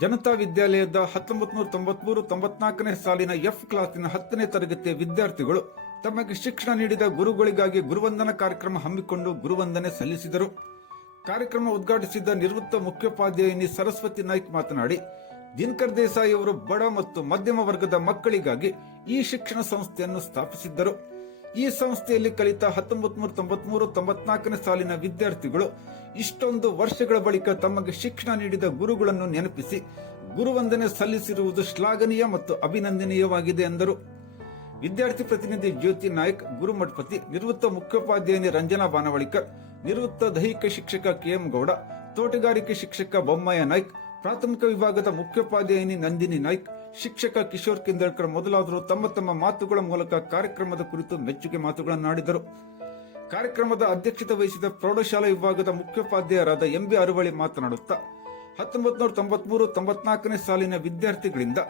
ಜನತಾ ವಿದ್ಯಾಲಯದ 1993-94ನೇ ಸಾಲಿನ ಎಫ್ ಕ್ಲಾಸಿನ 10ನೇ ತರಗತಿಯ ವಿದ್ಯಾರ್ಥಿಗಳು ತಮಗೆ ಶಿಕ್ಷಣ ನೀಡಿದ ಗುರುಗಳಿಗಾಗಿ ಗುರುವಂದನಾ ಕಾರ್ಯಕ್ರಮ ಹಮ್ಮಿಕೊಂಡು ಗುರುವಂದನೆ ಸಲ್ಲಿಸಿದರು. ಕಾರ್ಯಕ್ರಮ ಉದ್ಘಾಟಿಸಿದ ನಿವೃತ್ತ ಮುಖ್ಯೋಪಾಧ್ಯಾಯಿನಿ ಸರಸ್ವತಿ ನಾಯ್ಕ್ ಮಾತನಾಡಿ, ದಿನಕರ್ ದೇಸಾಯಿ ಅವರು ಬಡ ಮತ್ತು ಮಧ್ಯಮ ವರ್ಗದ ಮಕ್ಕಳಿಗಾಗಿ ಈ ಶಿಕ್ಷಣ ಸಂಸ್ಥೆಯನ್ನು ಸ್ಥಾಪಿಸಿದ್ದರು. ಈ ಸಂಸ್ಥೆಯಲ್ಲಿ ಕಲಿತ 1993-94ನೇ ಸಾಲಿನ ವಿದ್ಯಾರ್ಥಿಗಳು ಇಷ್ಟೊಂದು ವರ್ಷಗಳ ಬಳಿಕ ತಮಗೆ ಶಿಕ್ಷಣ ನೀಡಿದ ಗುರುಗಳನ್ನು ನೆನಪಿಸಿ ಗುರುವಂದನೆ ಸಲ್ಲಿಸಿರುವುದು ಶ್ಲಾಘನೀಯ ಮತ್ತು ಅಭಿನಂದನೀಯವಾಗಿದೆ ಎಂದರು. ವಿದ್ಯಾರ್ಥಿ ಪ್ರತಿನಿಧಿ ಜ್ಯೋತಿ ನಾಯ್ಕ್, ಗುರುಮಠಪತಿ, ನಿವೃತ್ತ ಮುಖ್ಯೋಪಾಧ್ಯಾಯಿನಿ ರಂಜನಾ ಬಾನವಳಿಕರ್, ನಿವೃತ್ತ ದೈಹಿಕ ಶಿಕ್ಷಕ ಕೆಎಂ ಗೌಡ, ತೋಟಗಾರಿಕೆ ಶಿಕ್ಷಕ ಬೊಮ್ಮಯ್ಯ ನಾಯ್ಕ್, ಪ್ರಾಥಮಿಕ ವಿಭಾಗದ ಮುಖ್ಯೋಪಾಧ್ಯಾಯಿನಿ ನಂದಿನಿ ನಾಯ್ಕ್, ಶಿಕ್ಷಕ ಕಿಶೋರ್ ಕಿಂದಳ್ಕರ್ ಮೊದಲಾದರು ತಮ್ಮ ತಮ್ಮ ಮಾತುಗಳ ಮೂಲಕ ಕಾರ್ಯಕ್ರಮದ ಕುರಿತು ಮೆಚ್ಚುಗೆ ಮಾತುಗಳನ್ನಾಡಿದರು. ಕಾರ್ಯಕ್ರಮದ ಅಧ್ಯಕ್ಷತೆ ವಹಿಸಿದ ಪ್ರೌಢಶಾಲಾ ವಿಭಾಗದ ಮುಖ್ಯೋಪಾಧ್ಯಾಯರಾದ ಎಂಬಿ ಅರುವಳಿ ಮಾತನಾಡುತ್ತಾ, 1993-94ನೇ ಸಾಲಿನ ವಿದ್ಯಾರ್ಥಿಗಳಿಂದ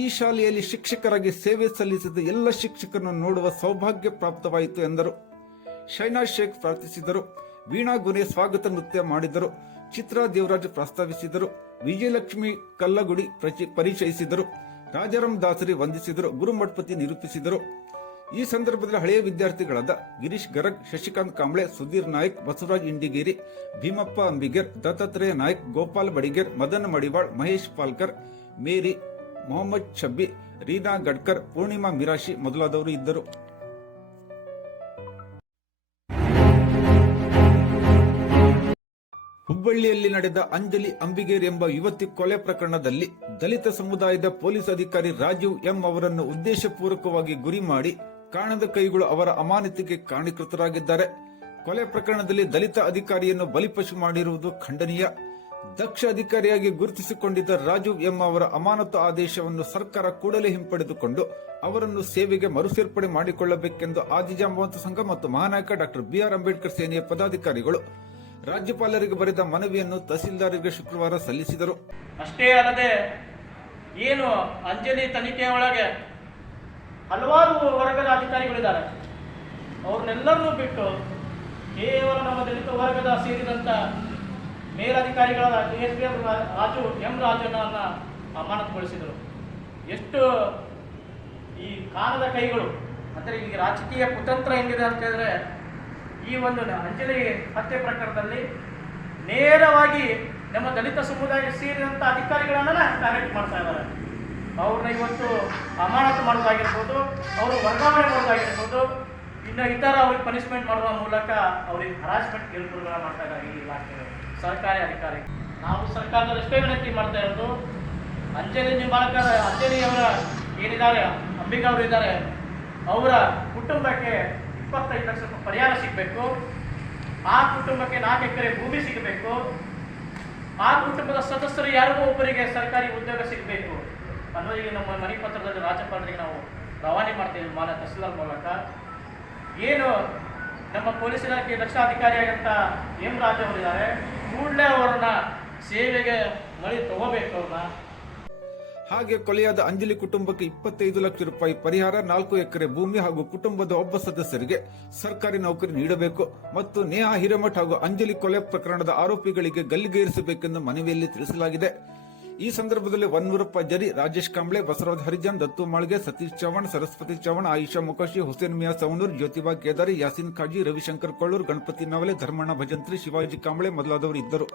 ಈ ಶಾಲೆಯಲ್ಲಿ ಶಿಕ್ಷಕರಾಗಿ ಸೇವೆ ಸಲ್ಲಿಸಿದ ಎಲ್ಲ ಶಿಕ್ಷಕರನ್ನು ನೋಡುವ ಸೌಭಾಗ್ಯ ಪ್ರಾಪ್ತವಾಯಿತು ಎಂದರು. ಶೈನಾಜ್ ಶೇಖ್ ಪ್ರಾರ್ಥಿಸಿದರು. ವೀಣಾ ಗುನೆ ಸ್ವಾಗತ ನೃತ್ಯ ಮಾಡಿದರು. ಚಿತ್ರಾ ದೇವರಾಜ್ ಪ್ರಸ್ತಾವಿಸಿದರು. ವಿಜಯಲಕ್ಷ್ಮಿ ಕಲ್ಲಗುಡಿ ಪರಿಚಯಿಸಿದರು. ರಾಜಾರಾಮ್ ದಾಸರಿ ವಂದಿಸಿದರು. ಗುರುಮಠಪತಿ ನಿರೂಪಿಸಿದರು. ಈ ಸಂದರ್ಭದಲ್ಲಿ ಹಳೆಯ ವಿದ್ಯಾರ್ಥಿಗಳಾದ ಗಿರೀಶ್ ಗರಗ್, ಶಶಿಕಾಂತ್ ಕಾಂಬ್ಳೆ, ಸುಧೀರ್ ನಾಯ್ಕ್, ಬಸವರಾಜ್ ಇಂಡಿಗೇರಿ, ಭೀಮಪ್ಪ ಅಂಬಿಗೇರ್, ದತ್ತಾತ್ರೇಯ ನಾಯ್ಕ್, ಗೋಪಾಲ್ ಬಡಿಗೇರ್, ಮದನ್ ಮಡಿವಾಳ್, ಮಹೇಶ್ ಪಾಲ್ಕರ್, ಮೇರಿ, ಮೊಹಮ್ಮದ್ ಶಬ್ಬಿ, ರೀನಾ ಗಡ್ಕರ್, ಪೂರ್ಣಿಮಾ ಮಿರಾಶಿ ಮೊದಲಾದವರು ಇದ್ದರು. ಹುಬ್ಬಳ್ಳಿಯಲ್ಲಿ ನಡೆದ ಅಂಜಲಿ ಅಂಬಿಗೇರ್ ಎಂಬ ಯುವತಿ ಕೊಲೆ ಪ್ರಕರಣದಲ್ಲಿ ದಲಿತ ಸಮುದಾಯದ ಪೊಲೀಸ್ ಅಧಿಕಾರಿ ರಾಜೀವ್ ಎಂ ಅವರನ್ನು ಉದ್ದೇಶಪೂರ್ವಕವಾಗಿ ಗುರಿ ಮಾಡಿ ಕಾಣದ ಕೈಗಳು ಅವರ ಅಮಾನತಿಗೆ ಕಾರಣೀಕೃತರಾಗಿದ್ದಾರೆ. ಕೊಲೆ ಪ್ರಕರಣದಲ್ಲಿ ದಲಿತ ಅಧಿಕಾರಿಯನ್ನು ಬಲಿಪಶು ಮಾಡಿರುವುದು ಖಂಡನೀಯ. ದಕ್ಷ ಅಧಿಕಾರಿಯಾಗಿ ಗುರುತಿಸಿಕೊಂಡಿದ್ದ ರಾಜೀವ್ ಎಂ ಅವರ ಅಮಾನತು ಆದೇಶವನ್ನು ಸರ್ಕಾರ ಕೂಡಲೇ ಹಿಂಪಡೆದುಕೊಂಡು ಅವರನ್ನು ಸೇವೆಗೆ ಮರುಸೇರ್ಪಡೆ ಮಾಡಿಕೊಳ್ಳಬೇಕೆಂದು ಆದಿಜಾಂಬವಂತ ಸಂಘ ಮತ್ತು ಮಹಾನಾಯಕ ಡಾ ಬಿಆರ್ ಅಂಬೇಡ್ಕರ್ ಸೇನೆಯ ಪದಾಧಿಕಾರಿಗಳು ರಾಜ್ಯಪಾಲರಿಗೆ ಬರೆದ ಮನವಿಯನ್ನು ತಹಸೀಲ್ದಾರ್ಗೆ ಶುಕ್ರವಾರ ಸಲ್ಲಿಸಿದರು. ಅಷ್ಟೇ ಅಲ್ಲದೆ ಏನು ಅಂಜಲಿ ತನಿಖೆ ಒಳಗೆ ಹಲವಾರು ವರ್ಗದ ಅಧಿಕಾರಿಗಳಿದ್ದಾರೆ, ಅವ್ರನ್ನೆಲ್ಲರನ್ನೂ ಬಿಟ್ಟು ಕೇವಲ ನಮ್ಮ ದಲಿತ ವರ್ಗದ ಸೇರಿದಂತ ಮೇಲಧಿಕಾರಿಗಳಾದ ASPM ರಾಜನ್ನ ಅಮಾನತುಗೊಳಿಸಿದರು. ಎಷ್ಟು ಈ ಕಾಣದ ಕೈಗಳು ಅಂದರೆ ಈಗ ರಾಜಕೀಯ ಕುತಂತ್ರ ಹೆಂಗಿದೆ ಅಂತ ಹೇಳಿದ್ರೆ, ಈ ಒಂದು ಅಂಜಲಿ ಹತ್ಯೆ ಪ್ರಕರಣದಲ್ಲಿ ನೇರವಾಗಿ ನಮ್ಮ ದಲಿತ ಸಮುದಾಯಕ್ಕೆ ಸೇರಿದಂಥ ಅಧಿಕಾರಿಗಳನ್ನ ಟಾರ್ಗೆಟ್ ಮಾಡ್ತಾ ಇದ್ದಾರೆ. ಅವ್ರನ್ನ ಇವತ್ತು ಅಮಾನತು ಮಾಡೋದಾಗಿರ್ಬೋದು, ಅವರು ವರ್ಗಾವಣೆ ಮಾಡೋದಾಗಿರ್ಬೋದು, ಇನ್ನು ಇತರ ಅವ್ರಿಗೆ ಪನಿಷ್ಮೆಂಟ್ ಮಾಡುವ ಮೂಲಕ ಅವ್ರಿಗೆ ಹರಾಸ್ಮೆಂಟ್ ಕೇಳ್ಕೊಳ್ಗಳ ಮಾಡ್ತಾ ಇದ್ದಾರೆ ಈ ಇಲಾಖೆ ಸರ್ಕಾರಿ ಅಧಿಕಾರಿ. ನಾವು ಸರ್ಕಾರದಲ್ಲಿ ಎಷ್ಟೇ ವಿನಂತಿ ಮಾಡ್ತಾ ಇರೋದು, ಅಂಜಲಿ ನಿಂಬಾಳ್ಕರ್, ಅಂಜಲಿ ಅವರ ಏನಿದ್ದಾರೆ ಅಂಬಿಕಾ ಅವರು ಇದ್ದಾರೆ, ಅವರ ಕುಟುಂಬಕ್ಕೆ 25 ಲಕ್ಷ ರೂಪಾಯಿ ಪರಿಹಾರ ಸಿಗಬೇಕು. ಆ ಕುಟುಂಬಕ್ಕೆ 4 ಎಕರೆ ಭೂಮಿ ಸಿಗಬೇಕು. ಆ ಕುಟುಂಬದ ಸದಸ್ಯರು ಯಾರಿಗೂ ಒಬ್ಬರಿಗೆ ಸರ್ಕಾರಿ ಉದ್ಯೋಗ ಸಿಗಬೇಕು ಅನ್ನೋದಿಗೆ ನಮ್ಮ ಮನವಿ ಪತ್ರದಲ್ಲಿ ರಾಜ್ಯಪಾಲರಿಗೆ ನಾವು ರವಾನೆ ಮಾಡ್ತೇವೆ ಮಾನ್ಯ ತಹಸೀಲ್ದಾರ್ ಮೂಲಕ. ಏನು ನಮ್ಮ ಪೊಲೀಸ್ ಇಲಾಖೆ ದಕ್ಷಾಧಿಕಾರಿಯಾಗಂತ ಎಂ ರಾಜ ಅವರಿದ್ದಾರೆ, ಕೂಡಲೇ ಅವರನ್ನ ಸೇವೆಗೆ ತಗೋಬೇಕು ಅವ್ರನ್ನ. ಹಾಗೆ ಕೊಲೆಯಾದ ಅಂಜಲಿ ಕುಟುಂಬಕ್ಕೆ 25 ಲಕ್ಷ ರೂಪಾಯಿ ಪರಿಹಾರ, 4 ಎಕರೆ ಭೂಮಿ ಹಾಗೂ ಕುಟುಂಬದ ಒಬ್ಬ ಸದಸ್ಯರಿಗೆ ಸರ್ಕಾರಿ ನೌಕರಿ ನೀಡಬೇಕು ಮತ್ತು ನೇಹಾ ಹಿರೇಮಠ್ ಹಾಗೂ ಅಂಜಲಿ ಕೊಲೆ ಪ್ರಕರಣದ ಆರೋಪಿಗಳಿಗೆ ಗಲ್ಲಿಗೇರಿಸಬೇಕೆಂದು ಮನವಿಯಲ್ಲಿ ತಿಳಿಸಲಾಗಿದೆ. ಈ ಸಂದರ್ಭದಲ್ಲಿ ವನ್ನೂರಪ್ಪ ಜರಿ, ರಾಜೇಶ್ ಕಾಂಬ್ಳೆ, ಬಸವರಾಜ್ ಹರಿಜನ್, ದತ್ತು ಮಾಳ್ಗೆ, ಸತೀಶ್ ಚವ್ಹಾಣ್, ಸರಸ್ವತಿ ಚವ್ಹಾಣ್, ಆಯಿಷಾ ಮುಖರ್ಜಿ, ಹುಸೇನ್ ಮಿಯಾ ಸವಣೂರ್, ಜ್ಯೋತಿಬಾ ಕೇದಾರಿ, ಯಾಸಿನ್ ಖಾಜಿ, ರವಿಶಂಕರ್ ಕೊಳ್ಳೂರ್, ಗಣಪತಿ ನವಲೆ, ಧರ್ಮಣ್ಣ ಭಜಂತ್ರಿ, ಶಿವಾಜಿ ಕಾಂಬ್ಳೆ ಮೊದಲಾದವರು ಇದ್ದರು.